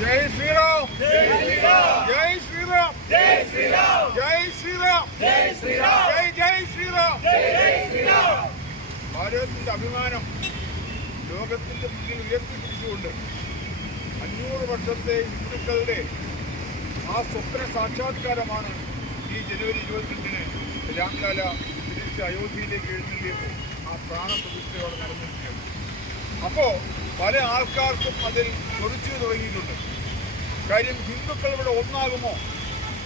ജയ് ശ്രീറാം. ജയ് ശ്രീറാം. ജയ് ശ്രീറാം. ജയ് ശ്രീറാം ജയ് ശ്രീറാം. ജയ് ജയ് ശ്രീറാം ജയ് ശ്രീറാം ഭാരതത്തിന്റെ അഭിമാനം ലോകത്തിന്റെ മുന്നിൽ ഉയർത്തിപ്പിടിച്ചുകൊണ്ട് അഞ്ഞൂറ് വർഷത്തെ ഹിന്ദുക്കളുടെ ആ സ്വപ്ന സാക്ഷാത്കാരമാണ് ഈ ജനുവരി ഇരുപത്തിരണ്ടിന് രാംലാല തിരിച്ച് അയോധ്യയിലേക്ക് എഴുന്നള്ളിയപ്പോൾ ആ പ്രാണപ്രതിഷ്ഠയോടെ നടന്നിരിക്കുകയാണ്. അപ്പോൾ പല ആൾക്കാർക്കും അതിൽ ചൊറിച്ചു തുടങ്ങിയിട്ടുണ്ട്. കാര്യം ഹിന്ദുക്കൾ ഇവിടെ ഒന്നാകുമോ?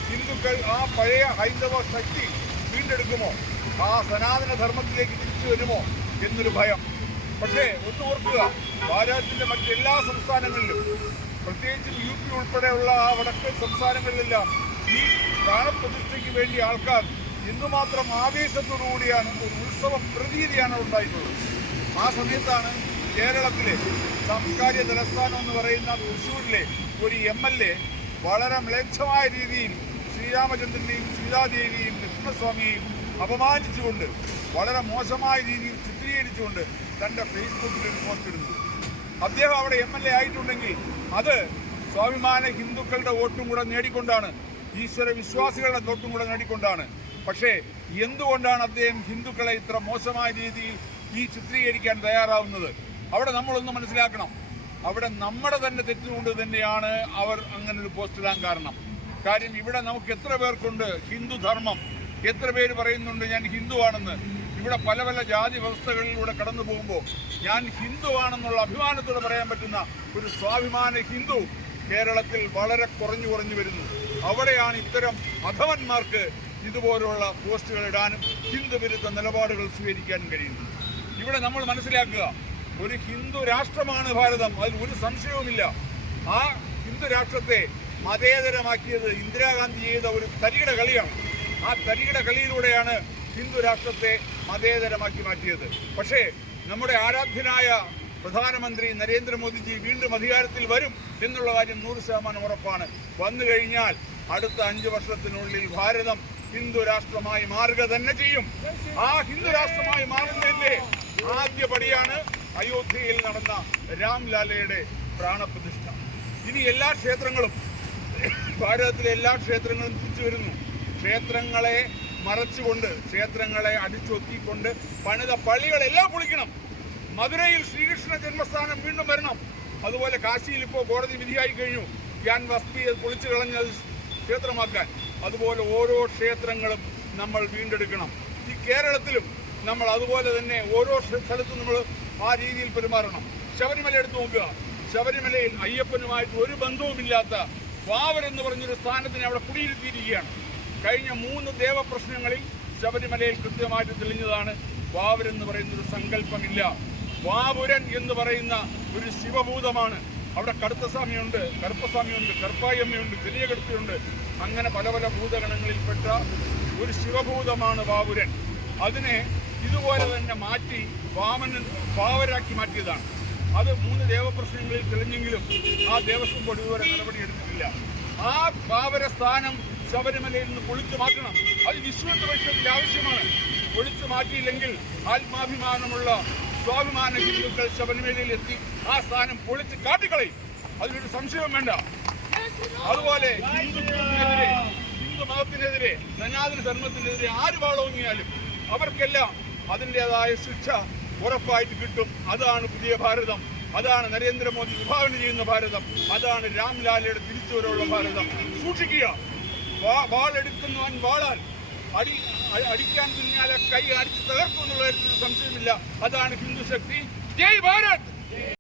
ഹിന്ദുക്കൾ ആ പഴയ ഹൈന്ദവ ശക്തി വീണ്ടെടുക്കുമോ? ആ സനാതന ധർമ്മത്തിലേക്ക് തിരിച്ചു വരുമോ എന്നൊരു ഭയം. പക്ഷേ ഒന്ന് ഓർക്കുക ഭാരതത്തിന്റെ മറ്റെല്ലാ സംസ്ഥാനങ്ങളിലും പ്രത്യേകിച്ചും യു പി ഉൾപ്പെടെയുള്ള ആ വടക്കൻ സംസ്ഥാനങ്ങളിലെല്ലാം ഈ പ്രാണപ്രതിഷ്ഠയ്ക്ക് വേണ്ടി ആൾക്കാർ എന്തുമാത്രം ആവേശത്തോടുകൂടിയാണ് ഒരു ഉത്സവ പ്രതീതിയാണ് ഉണ്ടായിട്ടുള്ളത്. ആ സമയത്താണ് കേരളത്തിലെ സാംസ്കാരിക തലസ്ഥാനം എന്ന് പറയുന്ന തൃശ്ശൂരിലെ ഒരു എം എൽ എ വളരെ മ്ലേച്ഛമായ രീതിയിൽ ശ്രീരാമചന്ദ്രനെയും സീതാദേവിയെയും കൃഷ്ണസ്വാമിയെയും അപമാനിച്ചുകൊണ്ട് വളരെ മോശമായ രീതിയിൽ ചിത്രീകരിച്ചുകൊണ്ട് തന്റെ ഫേസ്ബുക്കിൽ ഒരു പോസ്റ്റ് ഇടുന്നു. അദ്ദേഹം അവിടെ എം എൽ എ ആയിട്ടുണ്ടെങ്കിൽ അത് സ്വാഭിമാന ഹിന്ദുക്കളുടെ വോട്ടും കൂടെ നേടിക്കൊണ്ടാണ് ഈശ്വര വിശ്വാസികളുടെ വോട്ടും കൂടെ നേടിക്കൊണ്ടാണ്. പക്ഷേ എന്തുകൊണ്ടാണ് അദ്ദേഹം ഹിന്ദുക്കളെ ഇത്ര മോശമായ രീതിയിൽ ഈ ചിത്രീകരിക്കാൻ തയ്യാറാവുന്നത്? അവിടെ നമ്മളൊന്ന് മനസ്സിലാക്കണം. അവിടെ നമ്മുടെ തന്നെ തെറ്റുകൊണ്ട് തന്നെയാണ് അവർ അങ്ങനെ ഒരു പോസ്റ്റ് ഇടാൻ കാരണം. കാര്യം ഇവിടെ നമുക്ക് എത്ര പേർക്കുണ്ട്? ഹിന്ദു ധർമ്മം. എത്ര പേര് പറയുന്നുണ്ട് ഞാൻ ഹിന്ദുവാണെന്ന് ഇവിടെ പല പല ജാതി വ്യവസ്ഥകളിലൂടെ കടന്നു പോകുമ്പോൾ ഞാൻ ഹിന്ദുവാണെന്നുള്ള അഭിമാനത്തോടെ പറയാൻ പറ്റുന്ന ഒരു സ്വാഭിമാന ഹിന്ദു കേരളത്തിൽ വളരെ കുറഞ്ഞു കുറഞ്ഞു വരുന്നു. അവിടെയാണ് ഇത്തരം അധവന്മാർക്ക് ഇതുപോലുള്ള പോസ്റ്റുകൾ ഇടാനും ഹിന്ദു വിരുദ്ധ നിലപാടുകൾ സ്വീകരിക്കാനും കഴിയുന്നത്. ഇവിടെ നമ്മൾ മനസ്സിലാക്കുക ഒരു ഹിന്ദു രാഷ്ട്രമാണ് ഭാരതം. അതിൽ ഒരു സംശയവുമില്ല. ആ ഹിന്ദു രാഷ്ട്രത്തെ മതേതരമാക്കിയത് ഇന്ദിരാഗാന്ധി ചെയ്ത ഒരു തരികിട കളിയാണ്. ആ തരികിട കളിയിലൂടെയാണ് ഹിന്ദു രാഷ്ട്രത്തെ മതേതരമാക്കി മാറ്റിയത്. പക്ഷേ നമ്മുടെ ആരാധ്യനായ പ്രധാനമന്ത്രി നരേന്ദ്രമോദിജി വീണ്ടും അധികാരത്തിൽ വരും എന്നുള്ള കാര്യം നൂറ് ശതമാനം ഉറപ്പാണ്. വന്നു കഴിഞ്ഞാൽ അടുത്ത അഞ്ച് വർഷത്തിനുള്ളിൽ ഭാരതം ഹിന്ദു രാഷ്ട്രമായി മാറുക തന്നെ ചെയ്യും. ആ ഹിന്ദു രാഷ്ട്രമായി മാറുന്നതിന്റെ ആദ്യ പടിയാണ് അയോധ്യയിൽ നടന്ന രാംലാലയുടെ പ്രാണപ്രതിഷ്ഠ. ഇനി എല്ലാ ക്ഷേത്രങ്ങളും ഭാരതത്തിലെ എല്ലാ ക്ഷേത്രങ്ങളും തിരിച്ചു വരുന്നു. ക്ഷേത്രങ്ങളെ മറച്ചുകൊണ്ട് ക്ഷേത്രങ്ങളെ അടിച്ചൊത്തിക്കൊണ്ട് പണിത പള്ളികളെല്ലാം പൊളിക്കണം. മധുരയിൽ ശ്രീകൃഷ്ണ ജന്മസ്ഥാനം വീണ്ടും വരണം. അതുപോലെ കാശിയിൽ ഇപ്പോൾ കോടതി വിധിയായി കഴിഞ്ഞു. ഞാൻ വസ്തി അത് പൊളിച്ചു കളഞ്ഞത് ക്ഷേത്രമാക്കാൻ. അതുപോലെ ഓരോ ക്ഷേത്രങ്ങളും നമ്മൾ വീണ്ടെടുക്കണം. ഈ കേരളത്തിലും നമ്മൾ അതുപോലെ തന്നെ ഓരോ സ്ഥലത്തും നമ്മൾ ആ രീതിയിൽ പെരുമാറണം. ശബരിമല എടുത്തു നോക്കുക. ശബരിമലയിൽ അയ്യപ്പനുമായിട്ട് ഒരു ബന്ധവുമില്ലാത്ത വാവർ എന്ന് പറഞ്ഞൊരു സ്ഥാനത്തിനെ അവിടെ കുടിയിരുത്തിയിരിക്കുകയാണ്. കഴിഞ്ഞ മൂന്ന് ദേവപ്രശ്നങ്ങളിൽ ശബരിമലയിൽ കൃത്യമായിട്ട് തെളിഞ്ഞതാണ് വാവർ എന്ന് പറയുന്ന ഒരു സങ്കല്പമില്ല. വാവുരൻ എന്ന് പറയുന്ന ഒരു ശിവഭൂതമാണ്. അവിടെ കടുത്തസ്വാമിയുണ്ട് കറുപ്പസ്വാമിയുണ്ട് കറുപ്പായമ്മയുണ്ട് ചെറിയ അങ്ങനെ പല പല ഭൂതഗണങ്ങളിൽപ്പെട്ട ഒരു ശിവഭൂതമാണ് ബാബുരൻ. അതിനെ ഇതുപോലെ തന്നെ മാറ്റി വാമനൻ പാവരാക്കി മാറ്റിയതാണ്. അത് മൂന്ന് ദേവപ്രശ്നങ്ങളിൽ തെളിഞ്ഞെങ്കിലും ആ ദേവസ്വം ബോർഡ് ഇതുവരെ നടപടി എടുത്തിട്ടില്ല. ആ പാവര സ്ഥാനം ശബരിമലയിൽ നിന്ന് പൊളിച്ചു മാറ്റണം. അത് വിശ്വന്ത ആവശ്യമാണ്. പൊളിച്ചു മാറ്റിയില്ലെങ്കിൽ ആത്മാഭിമാനമുള്ള സ്വാഭിമാന ഹിന്ദുക്കൾ ശബരിമലയിൽ എത്തി ആ സ്ഥാനം പൊളിച്ച് കാട്ടിക്കളയും. അതിലൊരു സംശയവും വേണ്ട. അതുപോലെ ഹിന്ദുത്വത്തിനെതിരെ ഹിന്ദു മതത്തിനെതിരെ സനാതന ധർമ്മത്തിനെതിരെ ആര് വാളോങ്ങിയാലും അവർക്കെല്ലാം അതിന്റെതായ ശിക്ഷ ഉറപ്പായിട്ട് കിട്ടും. അതാണ് പുതിയ ഭാരതം. അതാണ് നരേന്ദ്രമോദി വിഭാവനം ചെയ്യുന്ന ഭാരതം. അതാണ് രാംലാലയുടെ തിരിച്ചുവരവുള്ള ഭാരതം. സൂക്ഷിക്കുക. വാളെടുക്കുന്നവൻ വാളാൽ. അടി അടിക്കാൻ പിന്നാലെ കൈ അടിച്ച് തകർക്കും എന്നുള്ള സംശയമില്ല. അതാണ് ഹിന്ദു ശക്തി. ജയ് ഭാരത്!